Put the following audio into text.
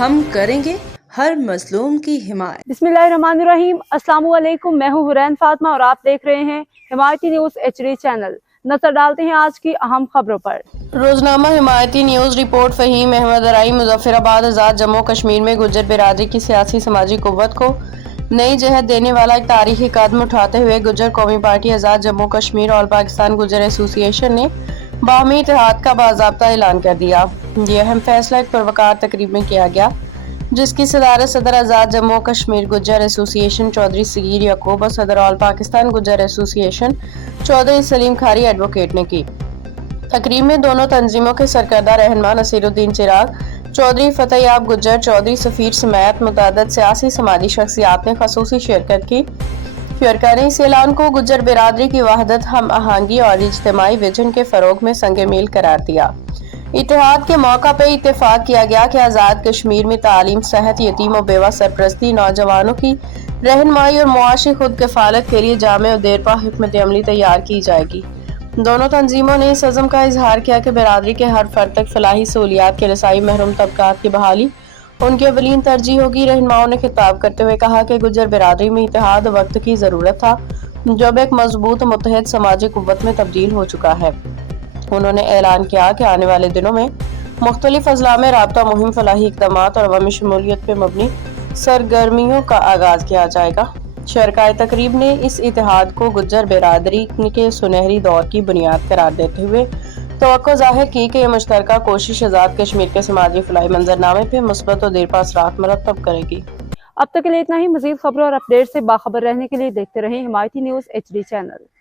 ہم کریں گے ہر مظلوم کی حمایت۔ بسم اللہ الرحمن الرحیم۔ السلام علیکم، میں ہوں حرین فاطمہ اور آپ دیکھ رہے ہیں حمایتی نیوز HD چینل۔ نظر ڈالتے ہیں آج کی اہم خبروں پر۔ روزنامہ حمایتی نیوز رپورٹ۔ فہیم احمد ارائی مظفر آباد آزاد جموں کشمیر میں گجر برادری کی سیاسی سماجی قوت کو نئی جہت دینے والا ایک تاریخی قدم اٹھاتے ہوئے گجر قومی پارٹی آزاد جموں کشمیر اور پاکستان گجر ایسوسی ایشن نے باہمی اتحاد کا باضابطہ اعلان کر دیا۔ یہ اہم فیصلہ ایک پروقار تقریب میں کیا گیا جس کی صدارت صدر آزاد جموں کشمیر گجر ایسوسی ایشن چودھری صغیر یعقوب اور صدر آل پاکستان گجر ایسوسی ایشن چودھری سلیم کھاری ایڈوکیٹ نے کی۔ تقریب میں دونوں تنظیموں کے سرکردہ رہنما نصیر الدین چراغ چودھری فتح یاب گجر چودھری سفیر سمیت متعدد سیاسی سماجی شخصیات نے خصوصی شرکت کی۔ شرکا نے اس اعلان کو گجر برادری کی وحدت، ہم آہنگی اور اجتماعی ویژن کے فروغ میں سنگ میل قرار دیا۔ اتحاد کے موقع پہ اتفاق کیا گیا کہ آزاد کشمیر میں تعلیم، صحت، یتیم و بیوہ سرپرستی، نوجوانوں کی رہنمائی اور معاشی خود کفالت کے لیے جامع و دیرپا حکمت عملی تیار کی جائے گی۔ دونوں تنظیموں نے اس عزم کا اظہار کیا کہ برادری کے ہر فرد تک فلاحی سہولیات کی رسائی، محروم طبقات کی بحالی ان کی اولین ترجیح ہوگی۔ رہنماؤں نے خطاب کرتے ہوئے کہا کہ گجر برادری میں اتحاد وقت کی ضرورت تھا جو اب ایک مضبوط متحد سماجی قوت میں تبدیل ہو چکا ہے۔ انہوں نے اعلان کیا کہ آنے والے دنوں میں مختلف اضلاع میں رابطہ مہم، فلاحی اقدامات اور عوامی شمولیت پہ مبنی سرگرمیوں کا آغاز کیا جائے گا۔ شرکائے تقریب نے اس اتحاد کو گجر برادری کے سنہری دور کی بنیاد قرار دیتے ہوئے توقع ظاہر کی کہ یہ مشترکہ کوشش آزاد کشمیر کے سماجی فلاحی منظرنامے پہ مثبت و دیرپا اثرات مرتب کرے گی۔ اب تک کے لیے اتنا ہی۔ مزید خبروں اور اپڈیٹ سے باخبر رہنے کے لیے دیکھتے رہیں حمایتی نیوز HD چینل۔